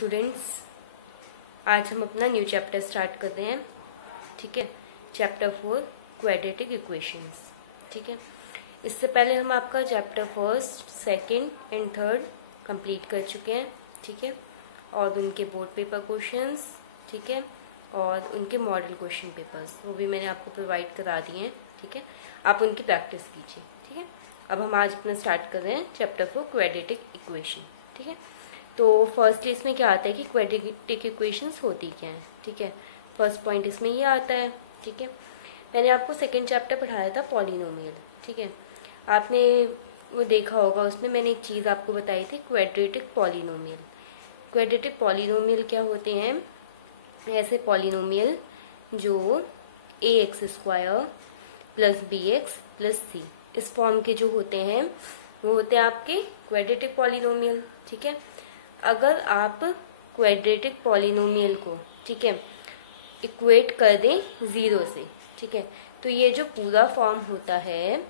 Students, आज हम अपना न्यू चैप्टर स्टार्ट कर रहे हैं। ठीक है, चैप्टर 4 क्वाड्रेटिक इक्वेशंस। ठीक है, इससे पहले हम आपका chapter first, second and third complete कर चुके हैं। ठीक है, और उनके बोर्ड पेपर क्वेश्चंस, ठीक है, और उनके मॉडल क्वेश्चन पेपर्स वो भी मैंने आपको प्रोवाइड करा दिए हैं। ठीक है, आप उनकी प्रैक्टिस कीजिए। ठीक है, अब हम आज अपना स्टार्ट कर रहे हैं चैप्टर 4 क्वाड्रेटिक इक्वेशन। ठीक है, तो फर्स्टली इसमें क्या आता है कि क्वाड्रेटिक इक्वेशंस होती क्या है। ठीक है, फर्स्ट पॉइंट इसमें ये आता है। ठीक है, मैंने आपको सेकंड चैप्टर पढ़ाया था पॉलिनोमियल। ठीक है, आपने वो देखा होगा, उसमें मैंने एक चीज़ आपको बताई थी, क्वाड्रेटिक पॉलिनोमियल। क्वाड्रेटिक पॉलिनोमियल क्या होते हैं? ऐसे पॉलिनोमियल जो ax² + bx + c इस फॉर्म के जो होते हैं वो होते हैं आपके क्वाड्रेटिक पॉलिनोमियल। ठीक है, अगर आप क्वाड्रेटिक पॉलिनोमियल को, ठीक है, इक्वेट कर दें 0 से, ठीक है, तो ये जो पूरा फॉर्म होता है,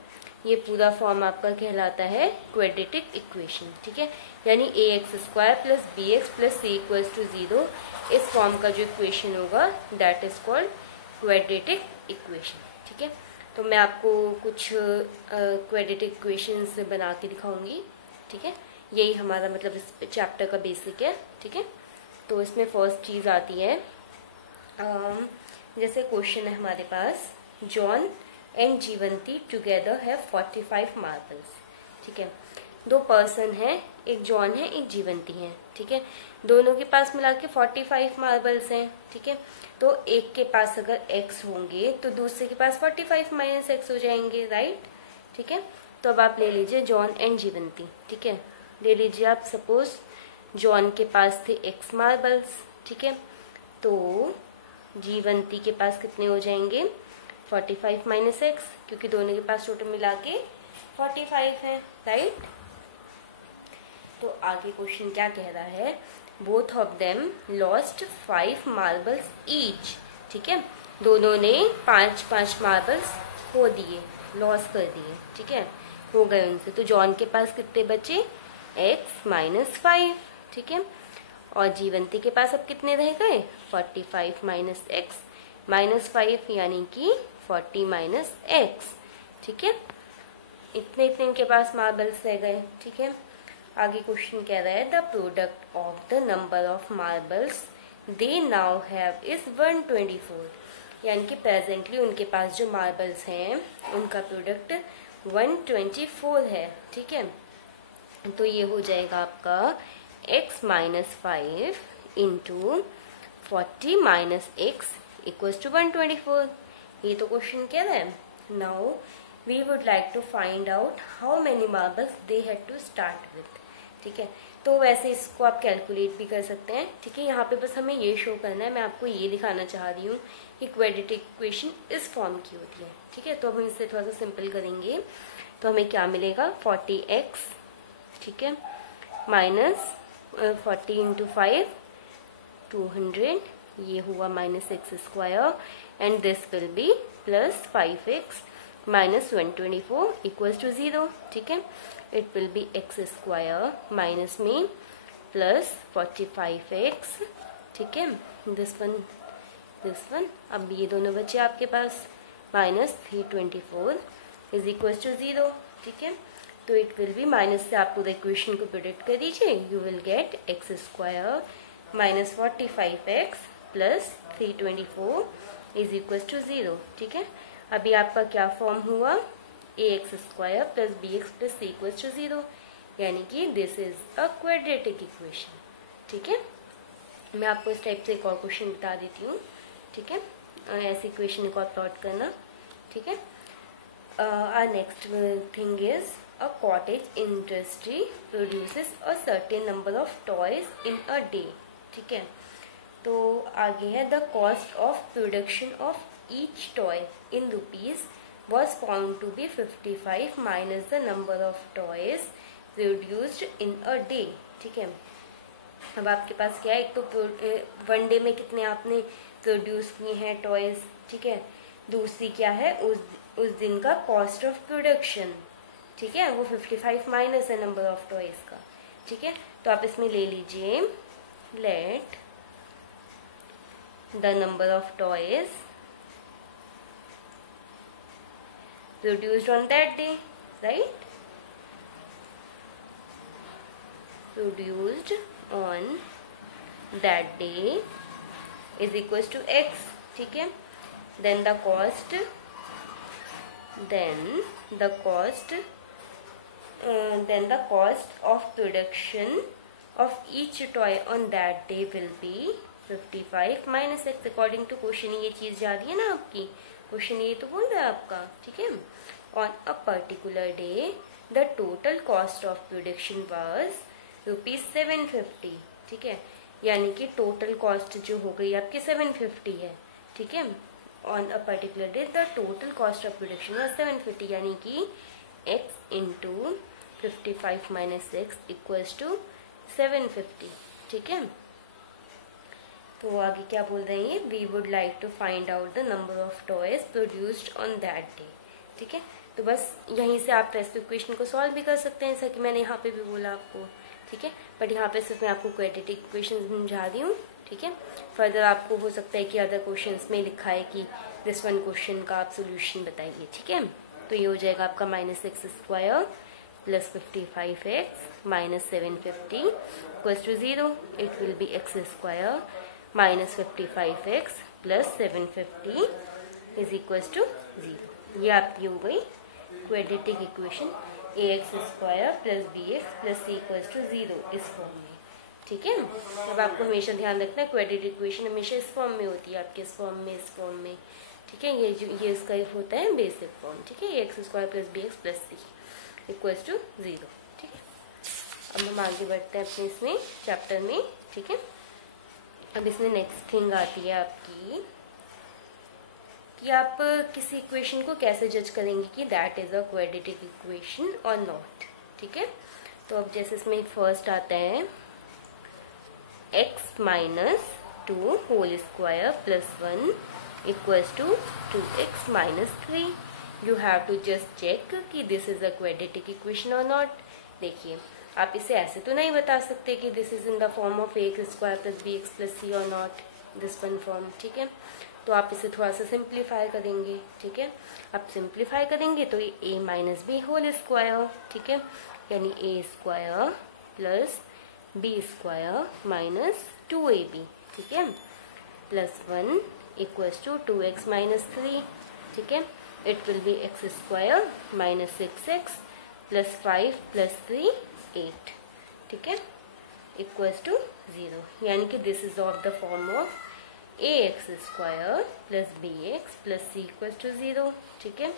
ये पूरा फॉर्म आपका कहलाता है क्वाड्रेटिक इक्वेशन। ठीक है, यानी ax² + bx + c = 0 इस फॉर्म का जो इक्वेशन होगा that is called quadratic equation. ठीक है, तो मैं आपको कुछ क्वाड्रेटिक इक्वेशंस बना के दिखाऊंगी। ठीक है, यही हमारा मतलब इस चैप्टर का बेसिक है। ठीक है, तो इसमें फर्स्ट चीज़ आती है, जैसे क्वेश्चन है हमारे पास, John and Jivanti together have 45 marbles. ठीक है, दो पर्सन है, एक जॉन है एक जीवंती है। ठीक है, दोनों के पास मिला के 45 मार्बल्स हैं। ठीक है, तो एक के पास अगर x होंगे तो दूसरे के पास 45 - x हो जाएंगे, राइट। ठीक है, तो अब आप ले लीजिए जॉन एंड जीवंती। ठीक है, ले लीजिए आप, सपोज जॉन के पास थे x मार्बल्स। ठीक है, तो जीवंती के पास कितने हो जाएंगे? 45 - x, क्योंकि दोनों के पास टोटल मिला के 45 है, राइट। तो आगे क्वेश्चन क्या कह रहा है? Both of them lost 5 marbles each. ठीक है, दोनों ने 5 मार्बल्स खो दिए, लॉस कर दिए। ठीक है, हो गए उनसे। तो जॉन के पास कितने बचे? x - 5। ठीक है, और जीवंती के पास अब कितने रह गए? 45 - x -5 यानी कि 40 - x। ठीक है, इतने इनके पास मार्बल्स रह गए। ठीक है, आगे क्वेश्चन कह रहा है, the product of the number of marbles they now have is 124। यानी कि प्रेजेंटली उनके पास जो मार्बल्स हैं उनका प्रोडक्ट 124 है। ठीक है, तो ये हो जाएगा आपका x - 5 × 40 - x = 124। ये तो क्वेश्चन कह रहा है। Now we would like to find out how many marbles they had to start with. ठीक है, तो वैसे इसको आप कैलकुलेट भी कर सकते हैं। ठीक है, यहाँ पे बस हमें ये शो करना है, मैं आपको ये दिखाना चाह रही हूँ कि क्वाड्रेटिक इक्वेशन इस फॉर्म की होती है। ठीक है, तो अब हम इसे थोड़ा सा सिंपल करेंगे तो हमें क्या मिलेगा? 40x, ठीक है, -40 × 5 200, ये हुआ -x² and this will be +5x - 124 = 0। ठीक है, it will be x² minus में +45x। ठीक है, दिस वन अब ये दोनों बचे आपके पास, -324 = 0। ठीक है, तो इट विल बी, माइनस से आप पूरा इक्वेशन को प्रोडक्ट कर दीजिए, you will get x² - 45x + 324 = 0। ठीक है, अभी आपका क्या फॉर्म हुआ? ax² + bx + c = 0, यानी कि this is a quadratic equation. ठीक है, मैं आपको इस टाइप से एक और क्वेश्चन बता देती हूँ। ठीक है, ऐसे इक्वेशन को आप प्लॉट करना। ठीक है, our next thing is a cottage industry produces a certain number of toys in a day. ठीक है, तो आगे है, the cost of production of each toy in rupees was found to be 55 minus the number of toys produced in a day. ठीक है, अब आपके पास क्या है? एक तो 1 डे में कितने आपने प्रोड्यूस किए हैं टॉयज। ठीक है, दूसरी क्या है? उस दिन का कॉस्ट ऑफ प्रोडक्शन। ठीक है, वो 55 माइनस है नंबर ऑफ टॉयज का। ठीक है, तो आप इसमें ले लीजिए let the number of toys produced on that day, right? Produced on that day is equals to x, ठीक है. then the cost of production of each toy on that day will be 55 minus x. According to question ये चीज जा रही है ना आपकी, question ये तो बोल रहा है आपका, ठीक है. On a particular day the total cost of production was ₹750, ठीक है. यानी कि टोटल कॉस्ट जो हो गई आपकी 750 है, ठीक है. On a particular day the total cost of production was 750, यानी कि x into 55 minus x equals to 750, ठीक है. तो आगे क्या बोल रहे हैं, we would like to find out the number of toys produced on that day, ठीक है. तो बस यहीं से आप रेस्ट इक्वेशन को सॉल्व भी कर सकते हैं, जैसा कि मैंने यहाँ पे भी बोला आपको, ठीक है. बट यहाँ पे सिर्फ मैं आपको क्वाड्रेटिक इक्वेशन समझा रही हूँ, ठीक है. फर्दर आपको हो सकता है कि अदर क्वेश्चंस में लिखा है कि दिस वन क्वेश्चन का आप सोल्यूशन बताइए, ठीक है. तो ये हो जाएगा आपका -x² plus 55x minus 750 equals to 0. It will be x² minus 55x plus 750 is equals to 0. ये आपकी हो गई quadratic equation ax² plus bx plus c equals to 0 इस फॉर्म में, ठीक है. अब आपको हमेशा ध्यान रखना है क्वाड्रेटिक इक्वेशन हमेशा इस फॉर्म में होती है, आपके इस फॉर्म में, ठीक है. ये इसका होता है बेसिक फॉर्म, ठीक है. ax² plus bx plus c equals to 0, ठीक है. अब हम आगे बढ़ते हैं अपने इसमें चैप्टर में, ठीक है. अब इसमें नेक्स्ट थिंग आती है आपकी कि आप किसी इक्वेशन को कैसे जज करेंगे कि that is a quadratic equation और नॉट, ठीक है. तो अब जैसे इसमें फर्स्ट आता है x minus 2 whole square plus 1 equals to 2x minus 3. You have to just check कि this is a quadratic equation और नॉट. देखिए आप इसे ऐसे तो नहीं बता सकते कि this is in the form of ax² plus bx plus c और नॉट दिस वन फॉर्म, ठीक है. तो आप इसे थोड़ा सा सिंप्लीफाई करेंगे, ठीक है. आप सिंप्लीफाई करेंगे तो ये a minus B whole square, ठीक है. यानी a² plus b² minus 2ab, ठीक है, plus 1 equals to 2x minus 3, ठीक है. It will be x² minus 6x plus 5 plus 3 8, ठीक है, इक्वल्स टू 0. यानी कि this is of the form of ax² plus bx plus c equals to 0, ठीक है.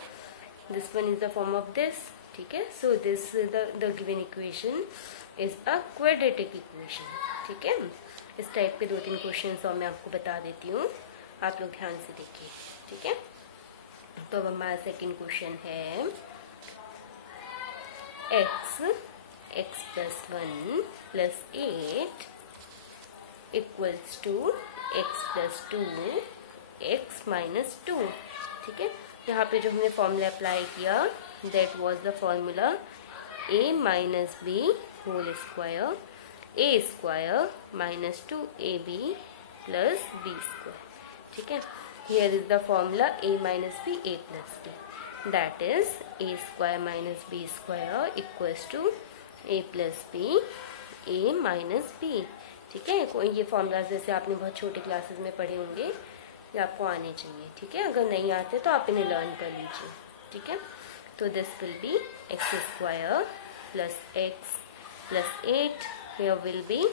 This one is the form of this, ठीक है. So this the given equation is a quadratic equation, ठीक है. इस type के 2-3 क्वेश्चन और मैं आपको बता देती हूँ, आप लोग ध्यान से देखिए, ठीक है. तो अब हमारा सेकेंड क्वेश्चन है x plus 1 plus 8 equals to x plus 2 x minus 2, ठीक है. यहाँ पे जो हमने फॉर्मूला अप्लाई किया that was the formula a minus B whole square a² minus 2ab plus b², ठीक है. Here is the formula a minus b a plus b, that is a² minus b² equals to a plus b a minus b, ठीक है. ये formulas जैसे आपने बहुत छोटे classes में पढ़े होंगे, ये आपको आने चाहिए, ठीक है. अगर नहीं आते तो आप इन्हें लर्न कर लीजिए, ठीक है. तो this will be x² plus x plus 8, here will be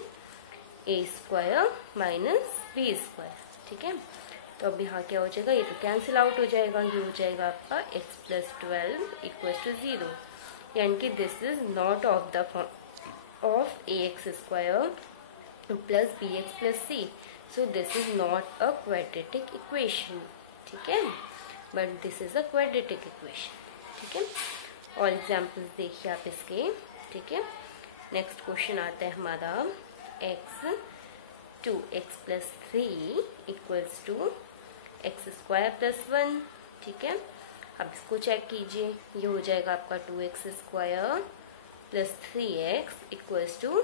a² minus b², ठीक है. तो अब यहाँ क्या हो जाएगा, ये तो कैंसिल आउट हो जाएगा, ये हो जाएगा आपका x प्लस 12 इक्वल्स टू 0. यानी कि this is not of the form of ax² plus bx plus c. So this is not a quadratic equation, ठीक है, but this is a quadratic equation, ठीक है. और एग्जाम्पल्स देखिए आप इसके, ठीक है. नेक्स्ट क्वेश्चन आता है हमारा x plus 3 equals to x² plus 1, ठीक है. अब इसको चेक कीजिए, ये हो जाएगा आपका 2x² plus 3x equals to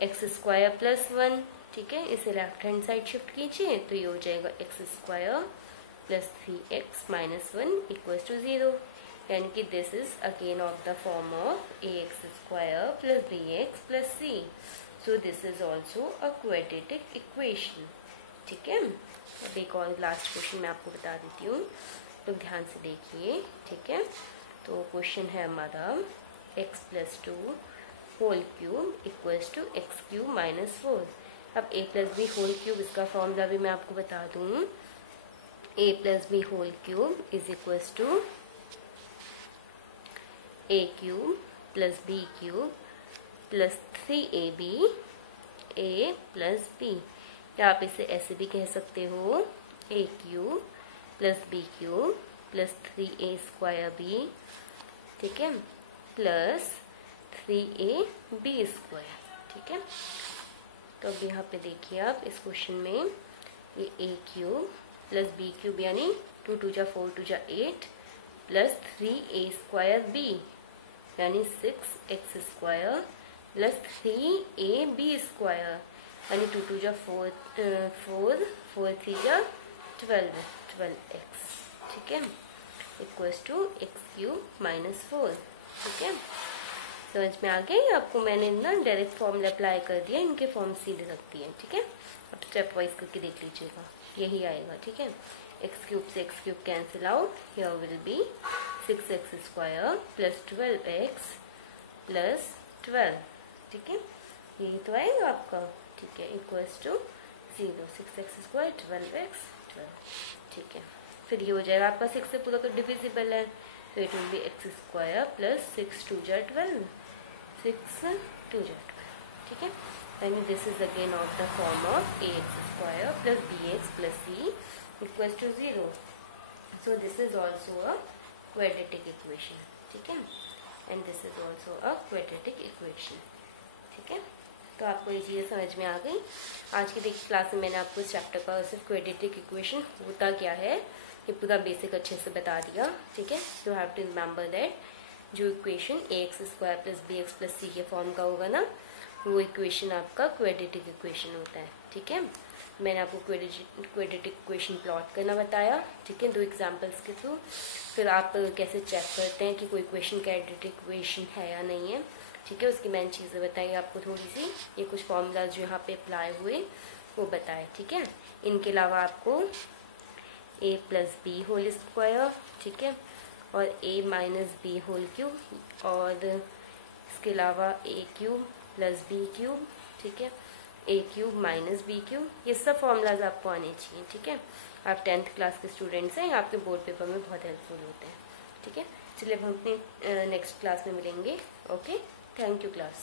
x square plus 1, ठीक है। इसे लेफ्ट हैंड साइड शिफ्ट कीजिए तो ये हो जाएगा x square plus 3x minus 1 equals to 0, यानी कि this is again of the form of ax square plus bx plus c, so this is also a quadratic equation, ठीक है। अब एक और लास्ट क्वेश्चन मैं आपको बता देती हूँ, तो ध्यान से देखिए, ठीक है। तो क्वेश्चन है हमारा x plus 2 whole cube equals to x cube minus 4। अब a plus B whole cube, इसका फॉर्मूला भी मैं आपको बता दूँ, a plus B whole cube is equals to a cube plus b cube plus 3ab a plus b, या आप इसे ऐसे भी कह सकते हो a cube plus b cube plus 3a square b, ठीक है, प्लस 3ab स्क्वायर, ठीक है। तो अब यहाँ पे देखिए आप इस क्वेश्चन में ये a cube plus b cube यानी 2 2 जा 4 2 जा 8 प्लस 3a स्क्वायर b यानी 6x square plus 3ab square यानी 2 2 जा 4 4 3 जा 12x, ठीक है, equals to x cube minus 4, ठीक है। समझ में आ गया? आपको मैंने ना डायरेक्ट फॉर्मूला अप्लाई कर दिया, इनके फॉर्म सीधे रखती है, ठीक है। अब स्टेप वाइज करके देख लीजिएगा, यही आएगा, ठीक है। एक्स क्यूब से x cube cancel out, here will be 6x square plus 12x plus 12, ठीक है, यही तो आएगा आपका, ठीक है, equals to 0, 6x square 12x 12, ठीक है। फिर ये हो जाएगा आपका 6 से पूरा तो डिविजिबल है, तो it will B x square plus 6 2 जा 12, 6 2 जा 12, ठीक है। यानी this is again of the form of ax square plus bx plus c equals to 0, so this is also a quadratic equation, ठीक है, and this is also a quadratic equation, ठीक है। तो आपको ये चीज़ें समझ में आ गई। आज की देखिए क्लास में मैंने आपको इस चैप्टर का सिर्फ क्वाड्रेटिक इक्वेशन होता क्या है ये पूरा बेसिक अच्छे से बता दिया, ठीक है। You have to remember that जो equation ax square plus bx plus c के फॉर्म का होगा ना, वो इक्वेशन आपका क्वाड्रेटिक इक्वेशन होता है, ठीक है। मैंने आपको क्वाड्रेटिक इक्वेशन प्लॉट करना बताया, ठीक है, 2 एग्जांपल्स के थ्रू। फिर आप कैसे चेक करते हैं कि कोई इक्वेशन क्वाड्रेटिक इक्वेशन है या नहीं है, ठीक है, उसकी मैंने चीज़ें बताई आपको थोड़ी सी, ये कुछ फॉर्मूलाज जो यहाँ पे अप्लाई हुए वो बताए, ठीक है। इनके अलावा आपको a plus B whole square, ठीक है, और a minus B whole cube, और इसके अलावा a cube plus B cube, ठीक है, a cube minus B cube, ये सब फॉर्मूलाज आपको आने चाहिए, ठीक है। आप 10th क्लास के स्टूडेंट्स हैं, आपके बोर्ड पेपर में बहुत हेल्पफुल होते हैं, ठीक है। चलिए अब हम अपनी नेक्स्ट क्लास में मिलेंगे, ओके, थैंक यू क्लास।